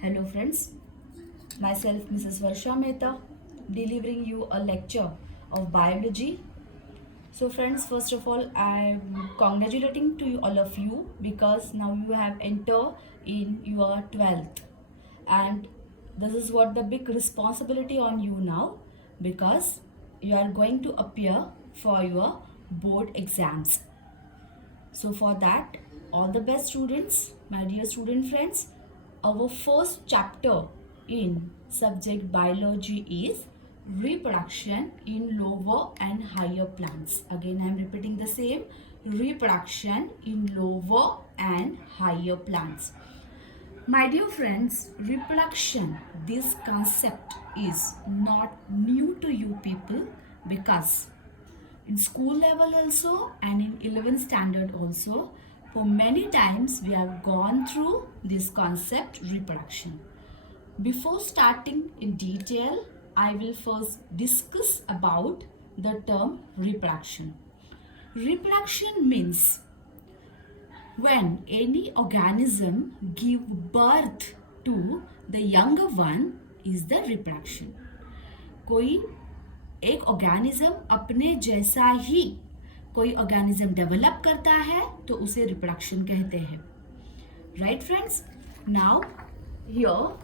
Hello friends, myself Mrs. Varsha Mehta delivering you a lecture of biology. So friends, first of all, I'm congratulating to you, all of you, because now you have entered in your 12th, and this is what the big responsibility on you now, because you are going to appear for your board exams. So for that, all the best students, my dear student friends. Our first chapter in subject biology is reproduction in lower and higher plants. Again, I am repeating the same, reproduction in lower and higher plants. My dear friends, reproduction, this concept is not new to you people, because in school level also and in 11th standard also, for many times we have gone through this concept reproduction. Before starting in detail, I will first discuss about the term reproduction. Reproduction means when any organism give birth to the younger one is the reproduction. कोई एक organism अपने जैसा ही कोई organism develop करता है तो उसे reproduction कहते हैं. Right friends, now here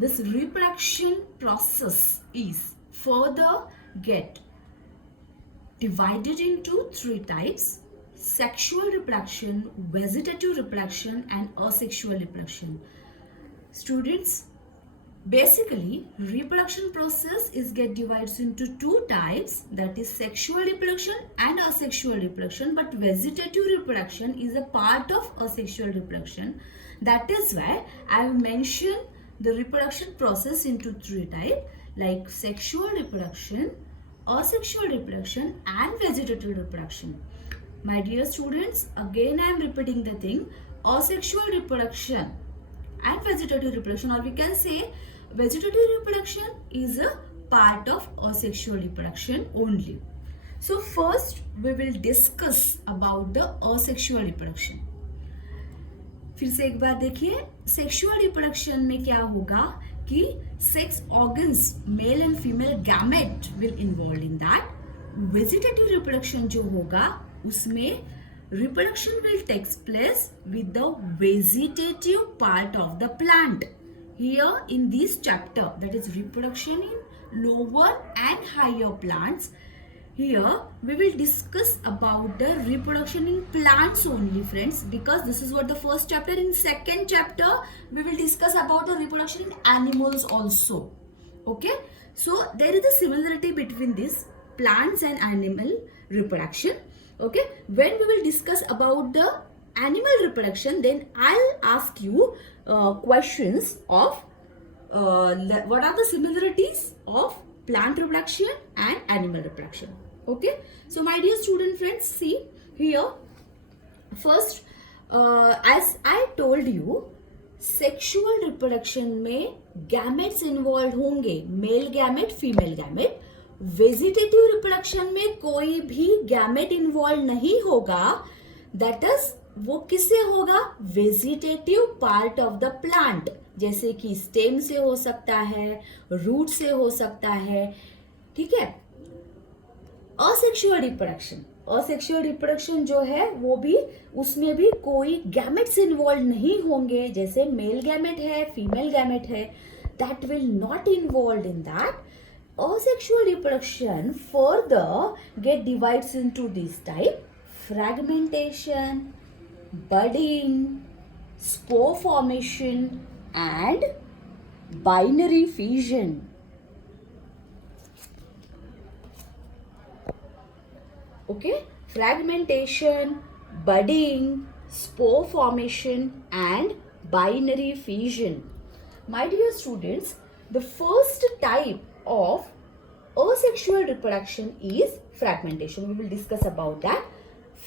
this reproduction process is further get divided into three types: sexual reproduction, vegetative reproduction and asexual reproduction. Students, basically reproduction process is get divided into two types, that is sexual reproduction and asexual reproduction, but vegetative reproduction is a part of asexual reproduction. That is why I have mentioned the reproduction process into three types, like sexual reproduction, asexual reproduction and vegetative reproduction. My dear students, again I am repeating the thing, asexual reproduction and vegetative reproduction, or we can say vegetative reproduction is a part of asexual reproduction only. So first we will discuss about the asexual reproduction. फिर से एक बार देखिए, sexual reproduction में क्या होगा कि sex organs male and female gamete will involve in that. Vegetative reproduction जो होगा उसमें reproduction will take place with the vegetative part of the plant. Here in this chapter, that is reproduction in lower and higher plants, here we will discuss about the reproduction in plants only, friends, because this is what the first chapter. In second chapter we will discuss about the reproduction in animals also. Okay, so there is a similarity between this plants and animal reproduction. Okay, when we will discuss about the animal reproduction, then I'll ask you questions of what are the similarities of plant reproduction and animal reproduction. Okay, so my dear student friends, see here, first as I told you, sexual reproduction में gametes involve होंगे, male gamete, female gamete. Vegetative reproduction में कोई भी gamete involve नहीं होगा. That is, वो किससे होगा? Vegetative part of the plant, जैसे कि स्टेम से हो सकता है, रूट से हो सकता है. ठीक है. असेक्सुअल रिप्रोडक्शन, असेक्सुअल रिप्रोडक्शन जो है वो भी, उसमें भी कोई गैमेट्स इन्वॉल्व नहीं होंगे, जैसे मेल गैमेट है, फीमेल गैमेट है. That will not involve in that. Asexual reproduction further get divides into this type: fragmentation, budding, spore formation and binary fission. Okay, fragmentation, budding, spore formation and binary fission. My dear students, the first type of asexual reproduction is fragmentation. We will discuss about that.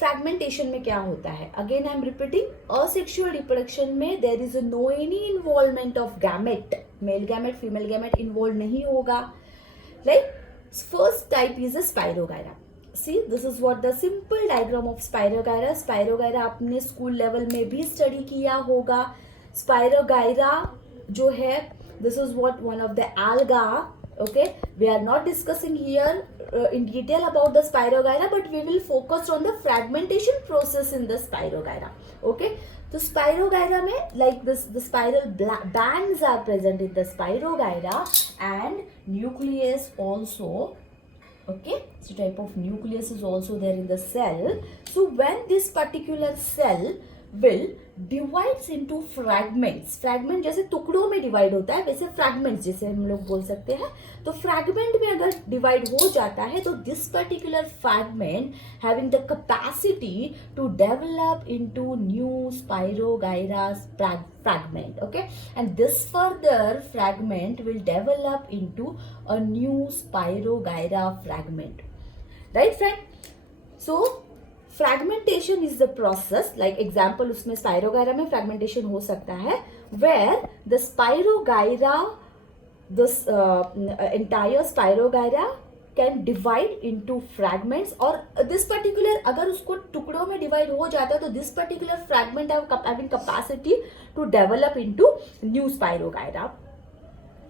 Fragmentation में क्या होता है? Again I am repeating, asexual reproduction में there is no any involvement of gamete, male gamete, female gamete involved नहीं होगा. Like first type is a Spirogyra. See, this is what the simple diagram of Spirogyra. Spirogyra आपने school level में भी study किया होगा. Spirogyra जो है, this is what one of the alga. Okay, we are not discussing here in detail about the spirogyra, but we will focus on the fragmentation process in the spirogyra. Okay, so spirogyra में like this, the spiral bands are present in the spirogyra and nucleus also. Okay, so type of nucleus is also there in the cell. So when this particular cell will divides into fragments, fragment जैसे टुकड़ों में divide होता है वैसे fragments जैसे हम लोग बोल सकते हैं, तो fragment में अगर डिवाइड हो जाता है तो this particular fragment having the capacity to develop into new spirogyra fragment. Okay, and this further fragment will develop into a new spirogyra fragment, right friend? So fragmentation is the process, like example उसमें spirogyra में fragmentation हो सकता है, where the spirogyra, this entire spirogyra can divide into fragments, और this particular अगर उसको टुकड़ों में डिवाइड हो जाता है तो this particular fragment having capacity to develop into new spirogyra.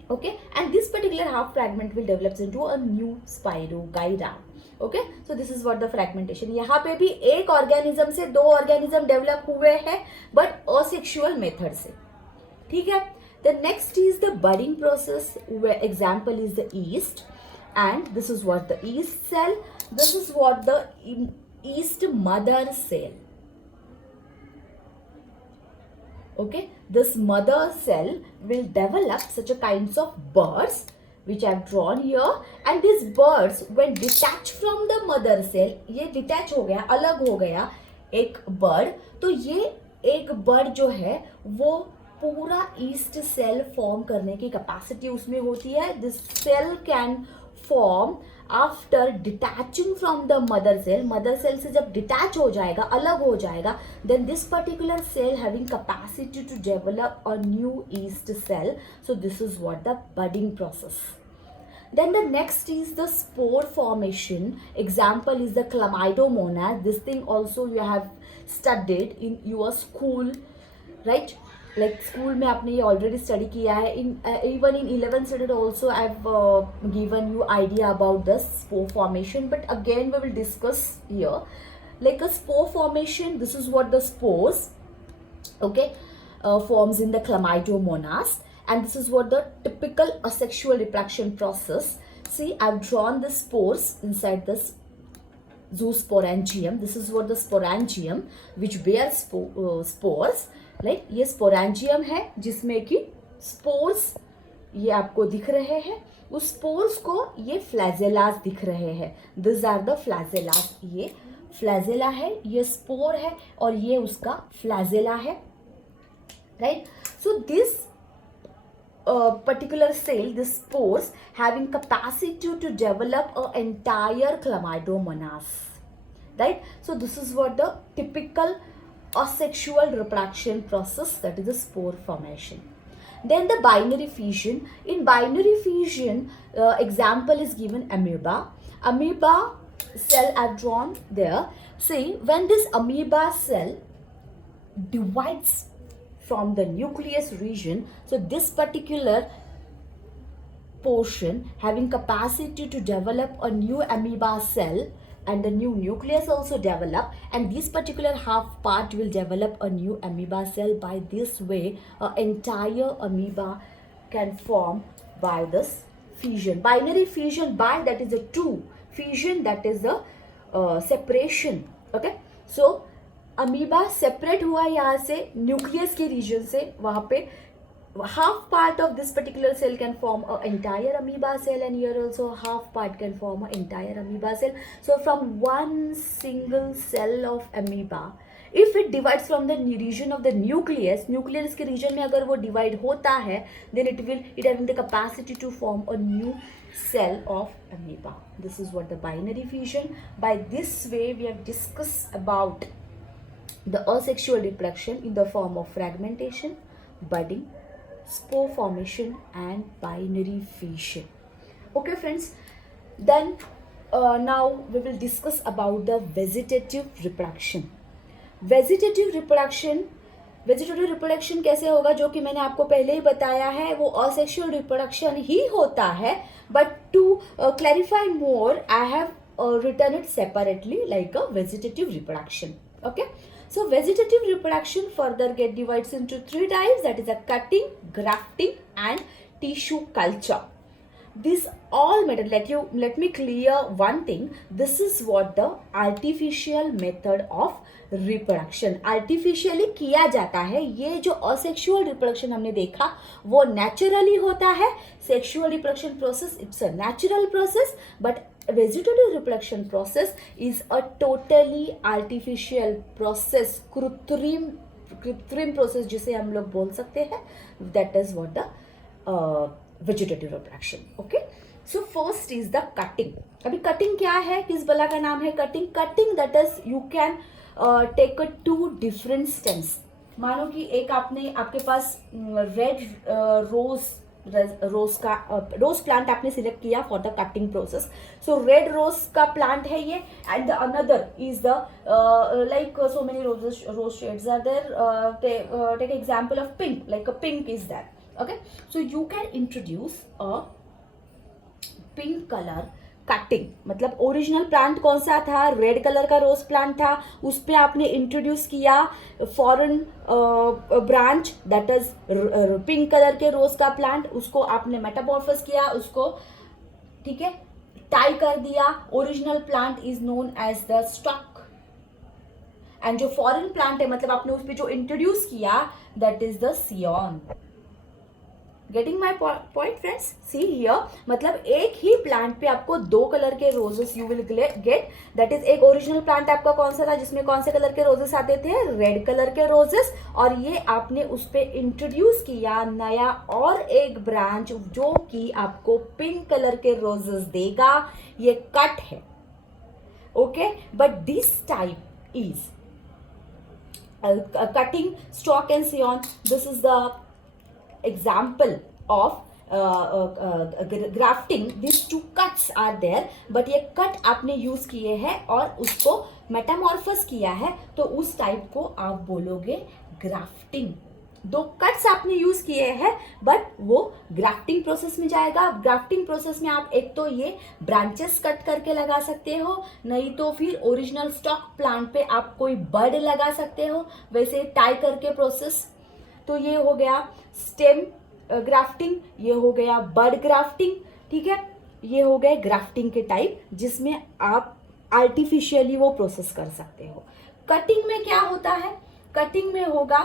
Okay, and this particular half fragment will develop into a new spirogyra. Okay, so this is what the fragmentation. यहाँ पे भी एक ऑर्गेनिज्म से दो ऑर्गेनिज्म डेवलप हुए हैं but asexual method से. ठीक है. The next is the budding process, where example is the yeast, and this is what the yeast cell, this is what the yeast mother cell. Okay, this mother cell will develop such a kinds of buds which I have drawn here, and these buds when detached from the mother cell, ये detach हो गया, अलग हो गया एक bud, तो ये एक bud जो है वो पूरा yeast cell फॉर्म करने की कैपेसिटी उसमें होती है. This cell can form after detaching from the mother cell. mother cell से जब detach हो जाएगा, अलग हो जाएगा, then this particular cell having capacity to develop a new yeast cell. So this is what the budding process. Then the next is the spore formation. Example is the chlamydomonas. This thing also you have studied in your school, right? Like school में आपने ये already study किया है. Even in 11th standard also I have given you idea about the spore formation, but again we will discuss here. Like a spore formation, this is what the spores, okay, forms in the chlamydomonas, and this is what the typical asexual reproduction process. See, I have drawn the spores inside this zoosporangium. This is what the sporangium which bears spores. Like ये sporangium है जिसमें कि spores ये आपको दिख रहे हैं, उस स्पोर्स को ये फ्लैजेलास दिख रहे हैं. This are the flagellas. ये फ्लैजेला है, ये स्पोर है और ये उसका फ्लैजेला है, right. So this particular cell, the spores having capacity to develop a entire chlamydomonas, right. So this is what the typical asexual reproduction process, that is the spore formation. Then the binary fission. In binary fission, example is given amoeba. Amoeba cell I have drawn there. See, when this amoeba cell divides from the nucleus region, so this particular portion having capacity to develop a new amoeba cell, and the new nucleus also develop, and this particular half part will develop a new amoeba cell. By this way, an entire amoeba can form by this fission. Binary fission, by that is a two, fission that is the separation. Okay, so amoeba separate हुआ यहाँ से nucleus के region से, वहाँ पे half part of this particular cell can form an entire amoeba cell, and here also half part can form an entire amoeba cell. So from one single cell of amoeba, if it divides from the region of the nucleus के region में अगर वो divide होता है, then it having the capacity to form a new cell of amoeba. This is what the binary fission. By this way we have discussed about the asexual reproduction in the form of fragmentation, budding, spore formation and binary fission. Okay friends, then now we will discuss about the vegetative reproduction. Vegetative reproduction, vegetative reproduction कैसे होगा, जो कि मैंने आपको पहले ही बताया है, वो असेक्सुअल रिप्रोडक्शन ही होता है, but to clarify more I have written it separately like a vegetative reproduction. Okay, so vegetative reproduction further get divides into three types, that is a cutting, grafting and tissue culture. This all method, let me clear one thing, this is what the artificial method of reproduction artificially किया जाता है. ये जो asexual reproduction हमने देखा वो naturally होता है. Sexual reproduction process it's a natural process, but vegetative reproduction process is a totally artificial process, कृत्रिम प्रोसेस जिसे हम लोग बोल सकते हैं. That is what the vegetative reproduction. Okay, so first is the cutting. अभी कटिंग क्या है, किस बला का नाम है cutting? Cutting that is you can take two different stems. मानो कि एक आपके पास रेड रोज प्लांट आपने सिलेक्ट किया for the cutting process. So red rose का प्लांट है ये, and the another is the like so many rose shades are there. Take example of pink, like a pink is that. Okay, so you can introduce a pink color cutting. मतलब original plant कौन सा था? Red colour का rose plant था. उस पर आपने introduce किया foreign branch that is pink colour के रोज का प्लांट. उसको आपने मेटामॉर्फोस किया, उसको ठीक है टाई कर दिया. Original plant is known as the stock, and जो फॉरेन प्लांट है मतलब आपने उस पर जो इंट्रोड्यूस किया that is the scion. Getting my point friends? See here, मतलब एक ही प्लांट पे आपको दो कलर के roses you will get. That is एक ओरिजिनल प्लांट आपका कौन सा था जिसमें कौन से कलर के रोजेस आते थे? रेड कलर के रोजेस. और ये आपने उस पर इंट्रोड्यूस किया नया और एक ब्रांच जो कि आपको पिंक कलर के रोजेस देगा. ये कट है. Okay, but this type is cutting, stalk and scion. This is the example of grafting. These two cuts are there, but ये कट आपने यूज किए हैं और उसको मेटामॉर्फस किया है, तो उस टाइप को आप बोलोगे ग्राफ्टिंग. दो कट्स आपने यूज किए हैं बट वो ग्राफ्टिंग प्रोसेस में जाएगा. ग्राफ्टिंग प्रोसेस में आप एक तो ये ब्रांचेस कट करके लगा सकते हो, नहीं तो फिर ओरिजिनल स्टॉक प्लांट पे आप कोई बर्ड लगा सकते हो, वैसे टाई करके प्रोसेस. तो ये हो गया स्टेम ग्राफ्टिंग, ये हो गया बर्ड ग्राफ्टिंग. ठीक है, ये हो गए ग्राफ्टिंग के टाइप जिसमें आप आर्टिफिशियली वो प्रोसेस कर सकते हो. कटिंग में क्या होता है? कटिंग में होगा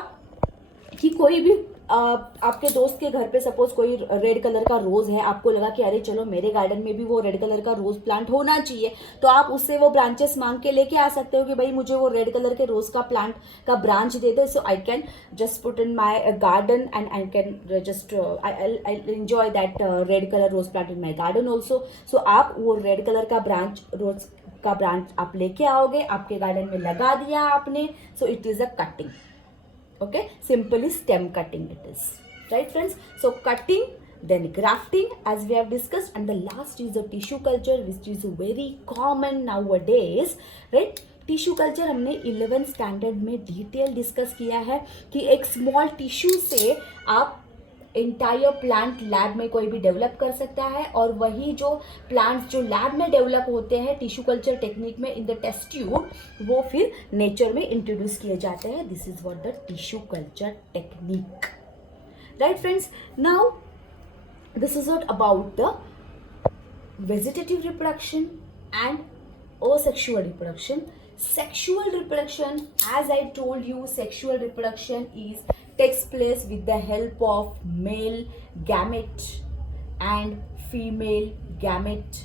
कि कोई भी आपके दोस्त के घर पे सपोज कोई रेड कलर का रोज है, आपको लगा कि अरे चलो मेरे गार्डन में भी वो रेड कलर का रोज प्लांट होना चाहिए, तो आप उससे वो ब्रांचेस मांग के लेके आ सकते हो कि भाई मुझे वो रेड कलर के रोज का प्लांट का ब्रांच दे दो. So I can just put in my garden and I can just I enjoy that red colour rose plant in my garden also. So आप वो रेड कलर का रोज का ब्रांच आप लेके आओगे, आपके गार्डन में लगा दिया आपने. So it is a cutting. Okay, simply stem cutting it is, right friends? So cutting, then grafting as we have discussed, and the last is the tissue culture which is very common nowadays, right? Tissue culture हमने 11th standard में detail discuss किया है कि एक small tissue से आप entire plant lab में कोई भी डेवलप कर सकता है, और वही जो प्लांट्स जो लैब में डेवलप होते हैं टिश्यू कल्चर टेक्निक में इन द टेस्ट ट्यूब, वो फिर नेचर में इंट्रोड्यूस किए जाते हैं. This is what the tissue culture technique. Right friends, now this is what about the vegetative reproduction and asexual reproduction. Sexual reproduction, as I told you, sexual reproduction takes place with the help of male gamete and female gamete.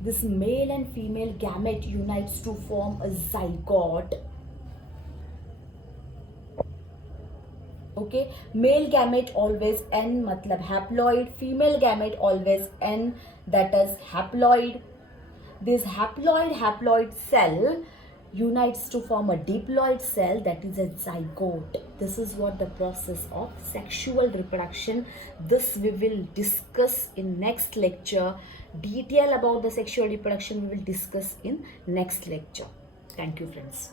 This male and female gamete unites to form a zygote. Okay, male gamete always N matlab haploid, female gamete always N, that is haploid. This haploid cell unites to form a diploid cell, that is a zygote. This is what the process of sexual reproduction. This we will discuss in next lecture. Detail about the sexual reproduction we will discuss in next lecture. Thank you friends.